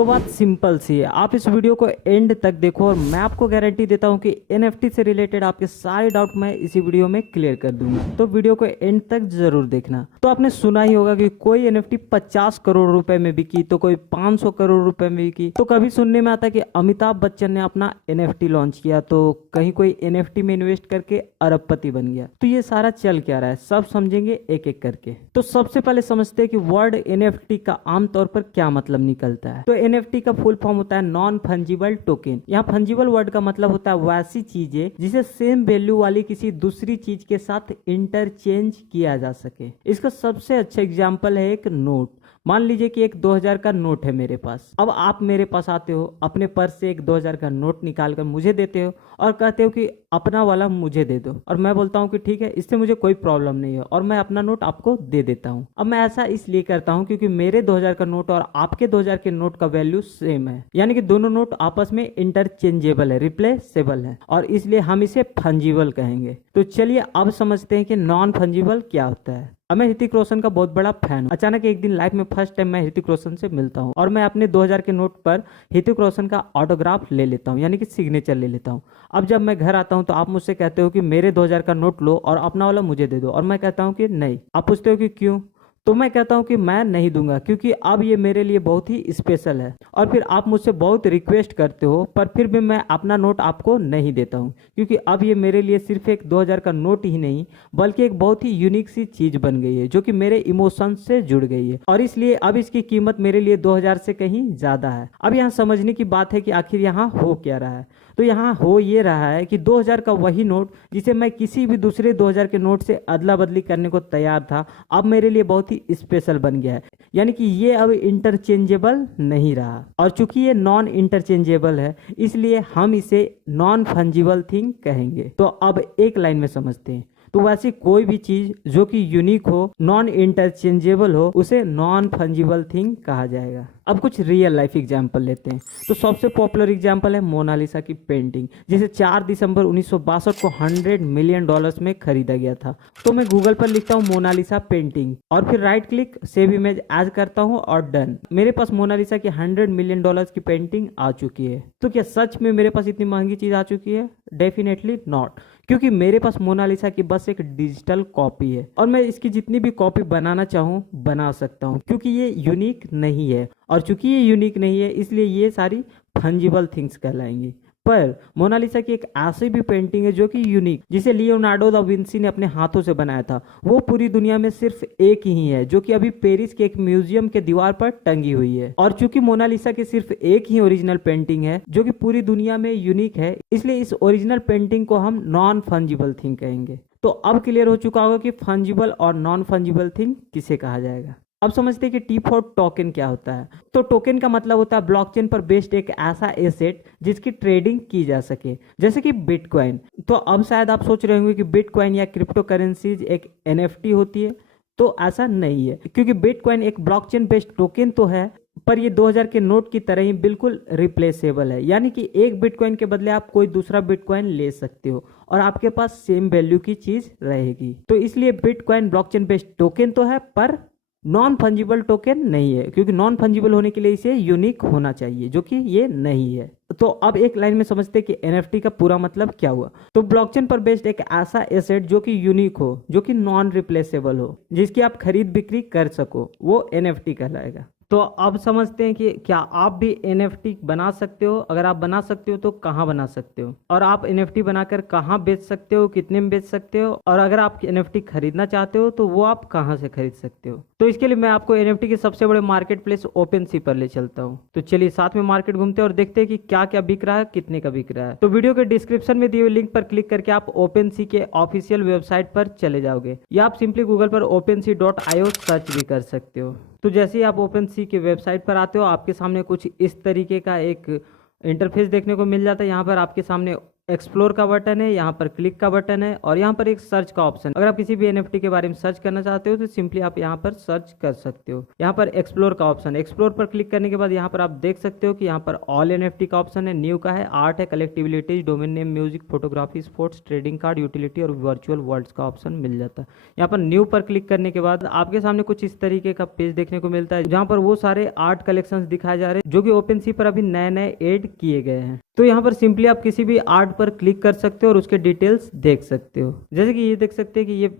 तो बात सिंपल सी है, आप इस वीडियो को एंड तक देखो और मैं आपको गारंटी देता हूं कि एनएफटी से रिलेटेड आपके सारे डाउट मैं इसी वीडियो में क्लियर कर दूंगा। तो वीडियो को एंड तक जरूर देखना। तो आपने सुना ही होगा कि कोई एनएफटी 50 करोड़ रुपए में बिकी तो कोई 500 करोड़ रुपए में बिकी। तो कभी सुनने में आता कि अमिताभ बच्चन ने अपना एनएफटी लॉन्च किया तो कहीं कोई एनएफटी में इन्वेस्ट करके अरबपति बन गया। तो ये सारा चल क्या रहा है सब समझेंगे एक एक करके। तो सबसे पहले समझते हैं कि वर्ड एनएफटी का आमतौर पर क्या मतलब निकलता है। तो एनएफटी का फुल फॉर्म होता है नॉन फंजिबल टोकन। यहाँ फंजिबल वर्ड का मतलब होता है वैसी चीजें जिसे सेम वैल्यू वाली किसी दूसरी चीज के साथ इंटरचेंज किया जा सके। इसका सबसे अच्छा एग्जांपल है एक नोट। मान लीजिए कि एक 2000 का नोट है मेरे पास। अब आप मेरे पास आते हो, अपने पर्स से एक 2000 का नोट निकाल कर मुझे देते हो और कहते हो कि अपना वाला मुझे दे दो। और मैं बोलता हूँ कि ठीक है, इससे मुझे कोई प्रॉब्लम नहीं है और मैं अपना नोट आपको दे देता हूँ। अब मैं ऐसा इसलिए करता हूँ क्योंकि मेरे 2000 का नोट और आपके 2000 के नोट का वैल्यू सेम है, यानी कि दोनों नोट आपस में इंटरचेंजेबल है, रिप्लेसेबल है, और इसलिए हम इसे फंजिबल कहेंगे। तो चलिए अब समझते हैं कि नॉन फंजिबल क्या होता है। अब मैं ऋतिक रोशन का बहुत बड़ा फैन हूँ। अचानक एक दिन लाइफ में फर्स्ट टाइम मैं ऋतिक रोशन से मिलता हूँ और मैं अपने 2000 के नोट पर ऋतिक रोशन का ऑटोग्राफ ले लेता हूँ, यानी कि सिग्नेचर ले लेता हूँ। अब जब मैं घर आता हूँ तो आप मुझसे कहते हो कि मेरे 2000 का नोट लो और अपना वाला मुझे दे दो, और मैं कहता हूँ कि नहीं। आप पूछते हो कि क्यों, तो मैं कहता हूं कि मैं नहीं दूंगा क्योंकि अब ये मेरे लिए बहुत ही स्पेशल है। और फिर आप मुझसे बहुत रिक्वेस्ट करते हो पर फिर भी मैं अपना नोट आपको नहीं देता हूं क्योंकि अब ये मेरे लिए सिर्फ एक 2000 का नोट ही नहीं बल्कि एक बहुत ही यूनिक सी चीज बन गई है जो कि मेरे इमोशन से जुड़ गई है, और इसलिए अब इसकी कीमत मेरे लिए 2000 से कहीं ज्यादा है। अब यहाँ समझने की बात है कि आखिर यहाँ हो क्या रहा है। तो यहाँ हो ये रहा है कि 2000 का वही नोट जिसे मैं किसी भी दूसरे 2000 के नोट से अदला बदली करने को तैयार था अब मेरे लिए बहुत ही स्पेशल बन गया है, यानी कि ये अब इंटरचेंजेबल नहीं रहा। और चूंकि ये नॉन इंटरचेंजेबल है इसलिए हम इसे नॉन फंजिबल थिंग कहेंगे। तो अब एक लाइन में समझते हैं। तो वैसी कोई भी चीज जो कि यूनिक हो, नॉन इंटरचेंजेबल हो, उसे नॉन फंजिबल थिंग कहा जाएगा। अब कुछ रियल लाइफ एग्जांपल लेते हैं। तो सबसे पॉपुलर एग्जांपल है मोनालिसा की पेंटिंग, जिसे 4 दिसंबर 1962 को $100 मिलियन में खरीदा गया था। तो मैं गूगल पर लिखता हूँ मोनालिसा पेंटिंग और फिर right click save image as करता हूँ और डन। मेरे पास मोनालिसा की $100 मिलियन की पेंटिंग आ चुकी है। तो क्या सच में मेरे पास इतनी महंगी चीज आ चुकी है? डेफिनेटली नॉट, क्योंकि मेरे पास मोनालिसा की बस एक डिजिटल कॉपी है और मैं इसकी जितनी भी कॉपी बनाना चाहूँ बना सकता हूँ क्योंकि ये यूनिक नहीं है। और चूंकि ये यूनिक नहीं है इसलिए ये सारी फंजिबल थिंग्स कहलाएंगी। पर मोनालिसा की एक ऐसी भी पेंटिंग है जो कि यूनिक, जिसे लियोनार्डो दा विंसी ने अपने हाथों से बनाया था। वो पूरी दुनिया में सिर्फ एक ही है जो कि अभी पेरिस के एक म्यूजियम के दीवार पर टंगी हुई है। और चूंकि मोनालिसा की सिर्फ एक ही ओरिजिनल पेंटिंग है जो कि पूरी दुनिया में यूनिक है इसलिए इस ओरिजिनल पेंटिंग को हम नॉन फंजिबल थिंग कहेंगे। तो अब क्लियर हो चुका होगा कि फंजिबल और नॉन फंजिबल थिंग किसे कहा जाएगा। अब समझते हैं कि टी फॉर टोकन क्या होता है। तो टोकन का मतलब होता है ब्लॉकचेन पर बेस्ड एक ऐसा एसेट जिसकी ट्रेडिंग की जा सके, जैसे कि बिटकॉइन। तो अब शायद आप सोच रहे होंगे कि बिटकॉइन या क्रिप्टो करेंसीज एक एनएफटी होती है। तो ऐसा नहीं है, क्योंकि बिटकॉइन एक ब्लॉकचेन बेस्ड टोकन तो है पर ये 2000 के नोट की तरह ही बिल्कुल रिप्लेसेबल है, यानी कि एक बिटकॉइन के बदले आप कोई दूसरा बिटकॉइन ले सकते हो और आपके पास सेम वैल्यू की चीज रहेगी। तो इसलिए बिटकॉइन ब्लॉकचेन बेस्ड टोकन तो है पर नॉन फंजिबल टोकन नहीं है, क्योंकि नॉन फंजिबल होने के लिए इसे यूनिक होना चाहिए जो कि ये नहीं है। तो अब एक लाइन में समझते हैं कि एनएफटी का पूरा मतलब क्या हुआ। तो ब्लॉकचेन पर बेस्ड एक ऐसा एसेट जो कि यूनिक हो, जो कि नॉन रिप्लेसेबल हो, जिसकी आप खरीद बिक्री कर सको, वो एनएफटी कहलाएगा। तो अब समझते हैं कि क्या आप भी एनएफटी बना सकते हो। अगर आप बना सकते हो तो कहाँ बना सकते हो, और आप एनएफटी बनाकर कहाँ बेच सकते हो, कितने में बेच सकते हो, और अगर आप एनएफटी खरीदना चाहते हो तो वो आप कहाँ से खरीद सकते हो। तो इसके लिए मैं आपको एनएफटी के सबसे बड़े मार्केट प्लेस ओपनसी पर ले चलता हूँ। तो चलिए साथ में मार्केट घूमते हैं और देखते हैं कि क्या क्या बिक रहा है, कितने का बिक रहा है। तो वीडियो के डिस्क्रिप्शन में दिए हुए लिंक पर क्लिक करके आप ओपनसी के ऑफिशियल वेबसाइट पर चले जाओगे, या आप सिंपली गूगल पर OpenSea.io सर्च भी कर सकते हो। तो जैसे ही आप OpenSea के वेबसाइट पर आते हो आपके सामने कुछ इस तरीके का एक इंटरफेस देखने को मिल जाता है। यहाँ पर आपके सामने एक्सप्लोर का बटन है, यहाँ पर क्लिक का बटन है और यहाँ पर एक सर्च का ऑप्शन। अगर आप किसी भी एनएफटी के बारे में सर्च करना चाहते हो तो सिंपली आप यहाँ पर सर्च कर सकते हो। यहाँ पर एक्सप्लोर का ऑप्शन, एक्सप्लोर पर क्लिक करने के बाद यहाँ पर आप देख सकते हो कि यहाँ पर ऑल एनएफटी का ऑप्शन है, न्यू का है, आर्ट है, collectibilities, domain name, music, photography, sports, trading card, utility और वर्चुअल वर्ल्ड्स का ऑप्शन मिल जाता है। यहाँ पर न्यू पर क्लिक करने के बाद आपके सामने कुछ इस तरीके का पेज देखने को मिलता है, जहाँ पर वो सारे आर्ट कलेक्शंस दिखाए जा रहे हैं जो कि ओपनसी पर अभी नए नए ऐड किए गए हैं। तो यहाँ पर सिंपली आप किसी भी आर्ट पर क्लिक कर सकते हो और उसके डिटेल्स देख सकते हो। जैसे कि ये देख सकते हैं कि ये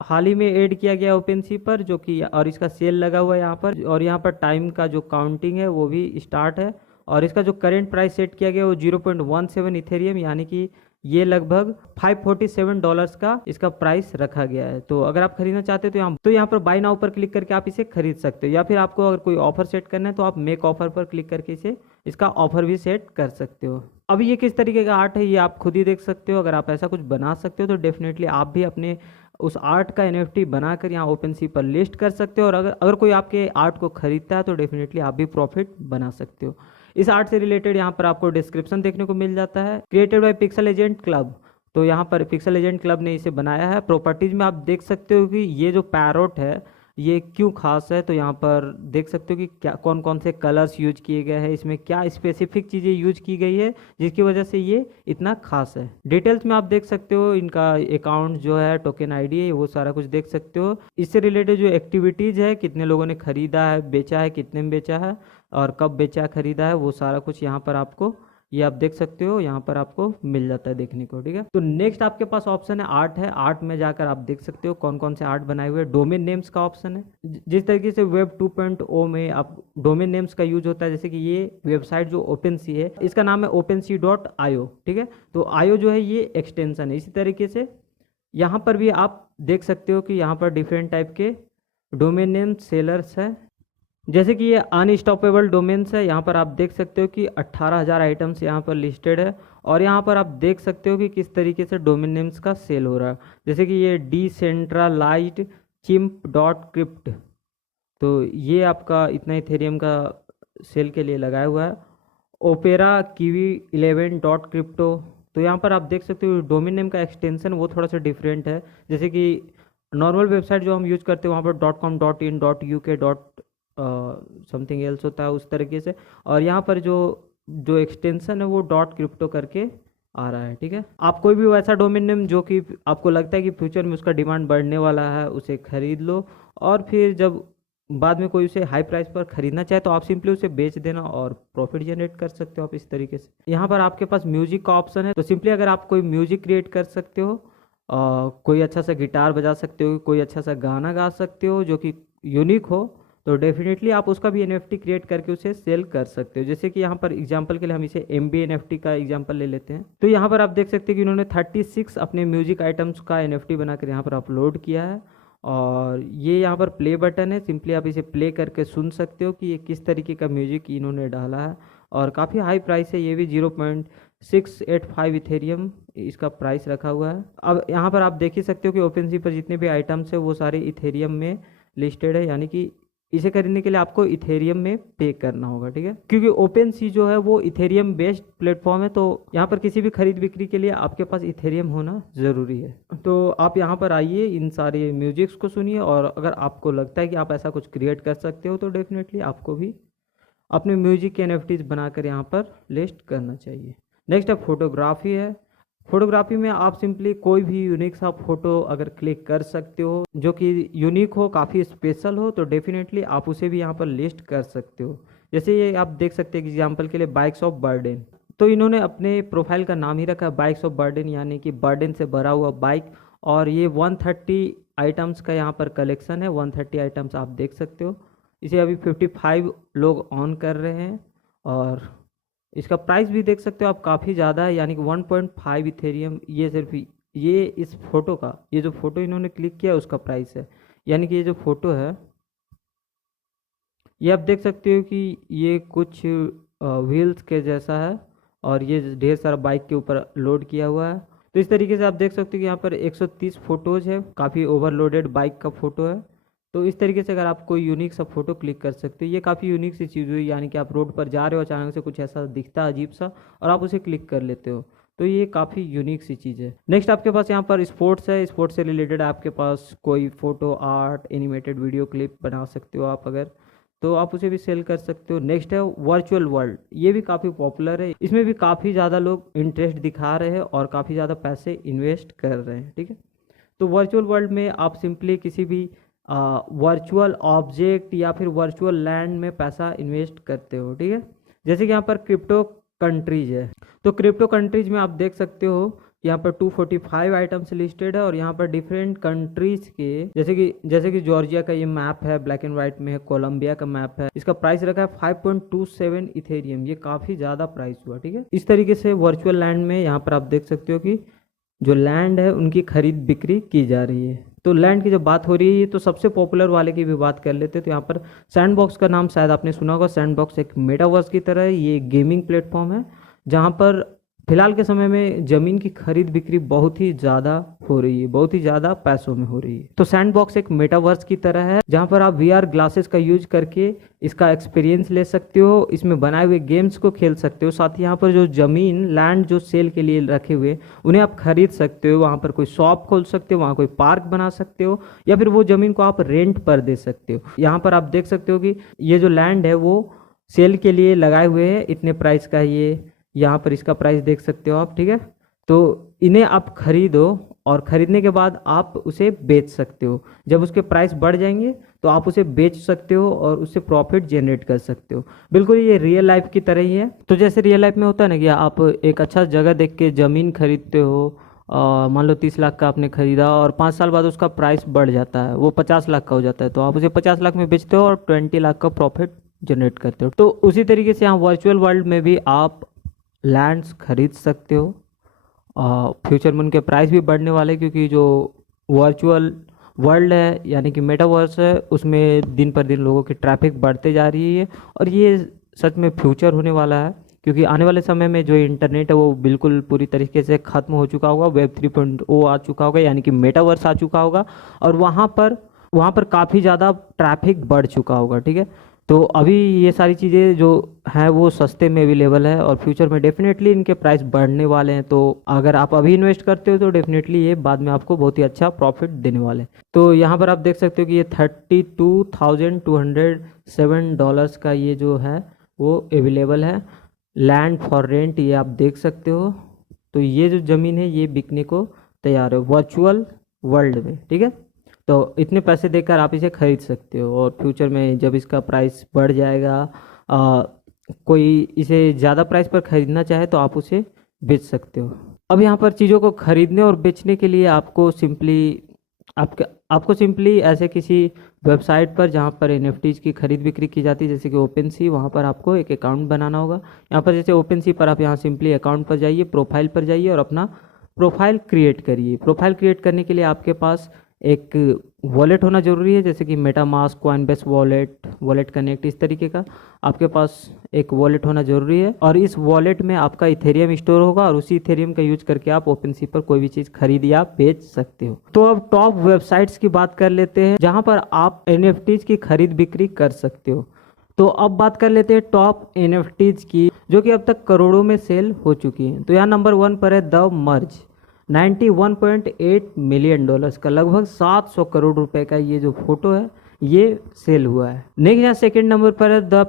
हाल ही में ऐड किया गया ओपनसी पर, जो कि और इसका सेल लगा हुआ है यहाँ पर, और यहाँ पर टाइम का जो काउंटिंग है वो भी स्टार्ट है और इसका जो करंट प्राइस सेट किया गया है वो 0.17 इथेरियम, यानी कि ये लगभग $547 का इसका प्राइस रखा गया है। तो अगर आप खरीदना चाहते हो तो यहाँ पर बाय नाउ पर क्लिक करके आप इसे खरीद सकते हो, या फिर आपको अगर कोई ऑफर सेट करना है तो आप मेक ऑफर पर क्लिक करके इसका ऑफर भी सेट कर सकते हो। अभी ये किस तरीके का आर्ट है ये आप खुद ही देख सकते हो। अगर आप ऐसा कुछ बना सकते हो तो डेफिनेटली आप भी अपने उस आर्ट का एनएफटी बनाकर यहाँ ओपनसी पर लिस्ट कर सकते हो, और अगर कोई आपके आर्ट को खरीदता है तो डेफिनेटली आप भी प्रॉफिट बना सकते हो। इस आर्ट से रिलेटेड यहाँ पर आपको डिस्क्रिप्शन देखने को मिल जाता है, created by pixel agent club. तो यहाँ पर पिक्सल एजेंट क्लब ने इसे बनाया है। प्रॉपर्टीज में आप देख सकते हो कि ये जो पैरोट है ये क्यों खास है, तो यहाँ पर देख सकते हो कि क्या कौन कौन से कलर्स यूज किए गए हैं, इसमें क्या स्पेसिफिक चीज़ें यूज की गई है जिसकी वजह से ये इतना खास है। डिटेल्स में आप देख सकते हो इनका अकाउंट जो है, टोकन आईडी है, वो सारा कुछ देख सकते हो। इससे रिलेटेड जो एक्टिविटीज़ है, कितने लोगों ने खरीदा है, बेचा है, कितने में बेचा है और कब बेचा खरीदा है, वो सारा कुछ यहाँ पर आपको ये आप देख सकते हो, यहाँ पर आपको मिल जाता है देखने को। ठीक है, तो नेक्स्ट आपके पास ऑप्शन है आर्ट है। आर्ट में जाकर आप देख सकते हो कौन कौन से आर्ट बनाए हुए हैं। डोमेन नेम्स का ऑप्शन है, जिस तरीके से वेब 2.0 में आप डोमेन नेम्स का यूज होता है, जैसे कि ये वेबसाइट जो ओपनसी है इसका नाम है OpenSea.io। ठीक है, तो आयो जो है ये एक्सटेंशन है। इसी तरीके से यहाँ पर भी आप देख सकते हो कि यहाँ पर डिफरेंट टाइप के डोमेन नेम सेलर्स है, जैसे कि ये अनस्टॉपेबल डोमेन्स है। यहाँ पर आप देख सकते हो कि 18,000 आइटम्स यहाँ पर लिस्टेड है, और यहाँ पर आप देख सकते हो कि किस तरीके से डोमेन नेम्स का सेल हो रहा है। जैसे कि ये डिसेंट्रलाइज्ड chimp.crypt, तो ये आपका इतना इथेरियम का सेल के लिए लगाया हुआ है। ओपेरा कीवी 11.crypto, तो यहाँ पर आप देख सकते हो डोमेन नेम का एक्सटेंशन वो थोड़ा सा डिफरेंट है। जैसे कि नॉर्मल वेबसाइट जो हम यूज करते हैं वहाँ पर .com .in .uk something else होता है उस तरीके से, और यहाँ पर जो एक्सटेंशन है वो .crypto करके आ रहा है। ठीक है, आप कोई भी वैसा डोमेन नेम जो कि आपको लगता है कि फ्यूचर में उसका डिमांड बढ़ने वाला है उसे खरीद लो, और फिर जब बाद में कोई उसे हाई प्राइस पर खरीदना चाहे तो आप सिंपली उसे बेच देना और प्रॉफिट जनरेट कर सकते हो आप इस तरीके से। यहाँ पर आपके पास म्यूजिक का ऑप्शन है, तो सिंपली अगर आप कोई म्यूजिक क्रिएट कर सकते हो, कोई अच्छा सा गिटार बजा सकते हो, कोई अच्छा सा गाना गा सकते हो जो कि यूनिक हो, तो डेफिनेटली आप उसका भी एनएफटी क्रिएट करके उसे सेल कर सकते हो। जैसे कि यहाँ पर एग्जांपल के लिए हम इसे MB एनएफटी का एग्जांपल ले लेते हैं। तो यहाँ पर आप देख सकते हैं कि इन्होंने 36 अपने म्यूजिक आइटम्स का एनएफटी बनाकर यहाँ पर अपलोड किया है, और ये यहाँ पर प्ले बटन है, सिंपली आप इसे प्ले करके सुन सकते हो कि ये किस तरीके का म्यूजिक इन्होंने डाला है, और काफ़ी हाई प्राइस है। ये भी 0.685 इथेरियम इसका प्राइस रखा हुआ है। अब यहाँ पर आप देख ही सकते हो कि ओपनसी पर जितने भी आइटम्स है वो सारे इथेरियम में लिस्टेड है, यानी कि इसे खरीदने के लिए आपको इथेरियम में पे करना होगा। ठीक है, क्योंकि ओपनसी जो है वो इथेरियम बेस्ड प्लेटफॉर्म है, तो यहाँ पर किसी भी खरीद बिक्री के लिए आपके पास इथेरियम होना ज़रूरी है। तो आप यहाँ पर आइए, इन सारे म्यूजिक्स को सुनिए, और अगर आपको लगता है कि आप ऐसा कुछ क्रिएट कर सकते हो तो डेफिनेटली आपको भी अपने म्यूजिक के एनएफटीज बनाकर यहाँ पर लिस्ट करना चाहिए। नेक्स्ट है फोटोग्राफी है। फोटोग्राफी में आप सिंपली कोई भी यूनिक सा फोटो अगर क्लिक कर सकते हो जो कि यूनिक हो, काफ़ी स्पेशल हो, तो डेफिनेटली आप उसे भी यहाँ पर लिस्ट कर सकते हो। जैसे ये आप देख सकते हैं एग्जांपल के लिए बाइक्स ऑफ बर्डन, तो इन्होंने अपने प्रोफाइल का नाम ही रखा है बाइक्स ऑफ बर्डन, यानी कि बर्डन से भरा हुआ बाइक, और ये 130 आइटम्स का यहाँ पर कलेक्शन है। 130 आइटम्स आप देख सकते हो। इसे अभी 55 लोग ऑन कर रहे हैं, और इसका प्राइस भी देख सकते हो आप, काफ़ी ज़्यादा है, यानी कि 1.5 इथेरियम। ये सिर्फ ये इस फोटो का, ये जो फोटो इन्होंने क्लिक किया उसका प्राइस है, यानी कि ये जो फोटो है ये आप देख सकते हो कि ये कुछ व्हील्स के जैसा है, और ये ढेर सारा बाइक के ऊपर लोड किया हुआ है। तो इस तरीके से आप देख सकते हो कि यहाँ पर 130 फोटोज़ है, काफ़ी ओवरलोडेड बाइक का फ़ोटो है। तो इस तरीके से अगर आप कोई यूनिक सा फोटो क्लिक कर सकते हो, ये काफ़ी यूनिक सी चीज़ हुई, यानी कि आप रोड पर जा रहे हो, अचानक से कुछ ऐसा दिखता है अजीब सा और आप उसे क्लिक कर लेते हो, तो ये काफ़ी यूनिक सी चीज़ है। नेक्स्ट आपके पास यहाँ पर स्पोर्ट्स है। स्पोर्ट्स से रिलेटेड आपके पास कोई photo, art, animated video clip बना सकते हो आप अगर, तो आप उसे भी सेल कर सकते हो। नेक्स्ट है वर्चुअल वर्ल्ड। ये भी काफ़ी पॉपुलर है, इसमें भी काफ़ी ज़्यादा लोग इंटरेस्ट दिखा रहे हैं और काफ़ी ज़्यादा पैसे इन्वेस्ट कर रहे हैं, ठीक है। तो वर्चुअल वर्ल्ड में आप सिंपली किसी भी वर्चुअल ऑब्जेक्ट या फिर वर्चुअल लैंड में पैसा इन्वेस्ट करते हो, ठीक है। जैसे कि यहाँ पर क्रिप्टो कंट्रीज है, तो क्रिप्टो कंट्रीज में आप देख सकते हो यहाँ पर 245 आइटम्स लिस्टेड है और यहाँ पर डिफरेंट कंट्रीज के जैसे कि जॉर्जिया का ये मैप है, ब्लैक एंड व्हाइट में है। कोलंबिया का मैप है, इसका प्राइस रखा है 5.27 इथेरियम। ये काफ़ी ज़्यादा प्राइस हुआ, ठीक है। इस तरीके से वर्चुअल लैंड में यहाँ पर आप देख सकते हो कि जो लैंड है उनकी खरीद बिक्री की जा रही है। तो लैंड की जब बात हो रही है तो सबसे पॉपुलर वाले की भी बात कर लेते हैं। तो यहाँ पर सैंडबॉक्स का नाम शायद आपने सुना होगा। सैंडबॉक्स एक मेटावर्स की तरह है, ये गेमिंग प्लेटफॉर्म है जहाँ पर फिलहाल के समय में ज़मीन की खरीद बिक्री बहुत ही ज़्यादा हो रही है, बहुत ही ज़्यादा पैसों में हो रही है। तो सैंडबॉक्स एक मेटावर्स की तरह है जहाँ पर आप वीआर ग्लासेस का यूज करके इसका एक्सपीरियंस ले सकते हो, इसमें बनाए हुए गेम्स को खेल सकते हो। साथ ही यहाँ पर जो ज़मीन लैंड जो सेल के लिए रखे हुए उन्हें आप खरीद सकते हो। वहाँ पर कोई शॉप खोल सकते हो, वहाँ कोई पार्क बना सकते हो या फिर वो ज़मीन को आप रेंट पर दे सकते हो। यहाँ पर आप देख सकते हो कि ये जो लैंड है वो सेल के लिए लगाए हुए हैं, इतने प्राइस का ये यहाँ पर इसका प्राइस देख सकते हो आप, ठीक है। तो इन्हें आप खरीदो और ख़रीदने के बाद आप उसे बेच सकते हो। जब उसके प्राइस बढ़ जाएंगे तो आप उसे बेच सकते हो और उससे प्रॉफिट जनरेट कर सकते हो। बिल्कुल ये रियल लाइफ की तरह ही है। तो जैसे रियल लाइफ में होता है ना कि आप एक अच्छा जगह देख के ज़मीन खरीदते हो, मान लो 30 लाख का आपने खरीदा और 5 साल बाद उसका प्राइस बढ़ जाता है, वो 50 लाख का हो जाता है, तो आप उसे 50 लाख में बेचते हो और 20 लाख का प्रॉफिट जनरेट करते हो। तो उसी तरीके से यहाँ वर्चुअल वर्ल्ड में भी आप लैंड्स खरीद सकते हो। फ्यूचर में उनके प्राइस भी बढ़ने वाले क्योंकि जो वर्चुअल वर्ल्ड है यानी कि मेटावर्स है उसमें दिन पर दिन लोगों की ट्रैफिक बढ़ते जा रही है और ये सच में फ्यूचर होने वाला है क्योंकि आने वाले समय में जो इंटरनेट है वो बिल्कुल पूरी तरीके से ख़त्म हो चुका होगा। वेब 3.0 आ चुका होगा यानी कि मेटावर्स आ चुका होगा और वहाँ पर काफ़ी ज़्यादा ट्रैफिक बढ़ चुका होगा, ठीक है। तो अभी ये सारी चीज़ें जो हैं वो सस्ते में अवेलेबल है और फ्यूचर में डेफिनेटली इनके प्राइस बढ़ने वाले हैं। तो अगर आप अभी इन्वेस्ट करते हो तो डेफिनेटली ये बाद में आपको बहुत ही अच्छा प्रॉफिट देने वाले हैं। तो यहाँ पर आप देख सकते हो कि ये $32,207 का ये जो है वो अवेलेबल है। लैंड फॉर रेंट ये आप देख सकते हो। तो ये जो ज़मीन है ये बिकने को तैयार है वर्चुअल वर्ल्ड में, ठीक है। तो इतने पैसे देकर आप इसे खरीद सकते हो और फ्यूचर में जब इसका प्राइस बढ़ जाएगा, कोई इसे ज़्यादा प्राइस पर खरीदना चाहे तो आप उसे बेच सकते हो। अब यहाँ पर चीज़ों को खरीदने और बेचने के लिए आपको सिंपली ऐसे किसी वेबसाइट पर जहाँ पर NFTs की खरीद बिक्री की जाती है जैसे कि OpenSea, वहाँ पर आपको एक अकाउंट बनाना होगा। यहाँ पर जैसे OpenSea पर आप यहाँ सिंपली अकाउंट पर जाइए, प्रोफाइल पर जाइए और अपना प्रोफाइल क्रिएट करिए। प्रोफाइल क्रिएट करने के लिए आपके पास एक वॉलेट होना ज़रूरी है जैसे कि मेटामास्क, कॉइनबेस वॉलेट कनेक्ट, इस तरीके का आपके पास एक वॉलेट होना ज़रूरी है और इस वॉलेट में आपका इथेरियम स्टोर होगा और उसी इथेरियम का यूज करके आप OpenSea पर कोई भी चीज़ खरीद या बेच सकते हो। तो अब टॉप वेबसाइट्स की बात कर लेते हैं जहाँ पर आप NFTs की खरीद बिक्री कर सकते हो। तो अब बात कर लेते हैं टॉप NFTs की जो कि अब तक करोड़ों में सेल हो चुकी हैं। तो यहाँ नंबर 1 पर है द मर्ज, $91.8 मिलियन का, लगभग 700 करोड़ रुपए का ये जो फोटो है ये सेल हुआ है। नेक्स्ट यहाँ सेकंड नंबर पर है द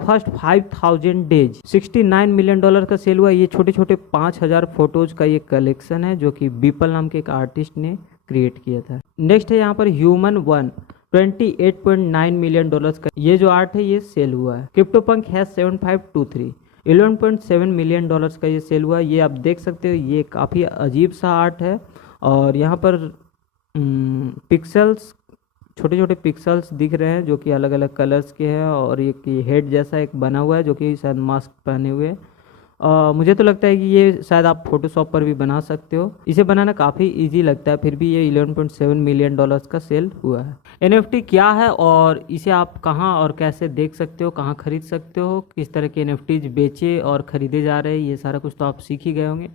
फर्स्ट 5000 डेज, $69 मिलियन का सेल हुआ। ये छोटे छोटे 5000 फोटोज का ये कलेक्शन है जो कि बीपल नाम के एक आर्टिस्ट ने क्रिएट किया था। नेक्स्ट है यहाँ पर ह्यूमन 1, $28.9 मिलियन का ये जो आर्ट है ये सेल हुआ है। क्रिप्टोपंक है 7523, $11.7 मिलियन का ये सेल हुआ। ये आप देख सकते हो, ये काफ़ी अजीब सा आर्ट है और यहाँ पर पिक्सल्स, छोटे छोटे पिक्सल्स दिख रहे हैं जो कि अलग अलग कलर्स के हैं और एक हेड जैसा एक बना हुआ है जो कि शायद मास्क पहने हुए है। मुझे तो लगता है कि ये शायद आप फोटोशॉप पर भी बना सकते हो। इसे बनाना काफ़ी इजी लगता है, फिर भी ये $11.7 मिलियन का सेल हुआ है। NFT क्या है और इसे आप कहाँ और कैसे देख सकते हो, कहाँ खरीद सकते हो, किस तरह के NFTs बेचे और ख़रीदे जा रहे हैं, ये सारा कुछ तो आप सीख ही गए होंगे।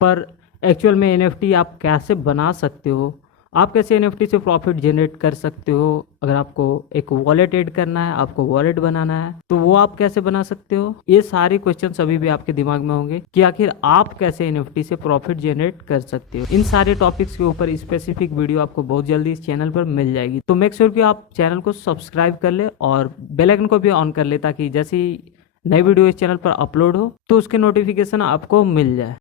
पर एक्चुअल में NFT आप कैसे बना सकते हो, आप कैसे एनएफटी से प्रॉफिट जनरेट कर सकते हो। अगर आपको एक वॉलेट ऐड करना है, आपको वॉलेट बनाना है, तो वो आप कैसे बना सकते हो। ये सारे क्वेश्चन अभी भी आपके दिमाग में होंगे कि आखिर आप कैसे एनएफटी से प्रॉफिट जनरेट कर सकते हो। इन सारे टॉपिक्स के ऊपर स्पेसिफिक वीडियो आपको बहुत जल्दी इस चैनल पर मिल जाएगी। तो मेक श्योर कि आप चैनल को सब्सक्राइब कर ले और बेल आइकन को भी ऑन कर ले, ताकि जैसे ही नई वीडियो इस चैनल पर अपलोड हो तो उसके नोटिफिकेशन आपको मिल जाए।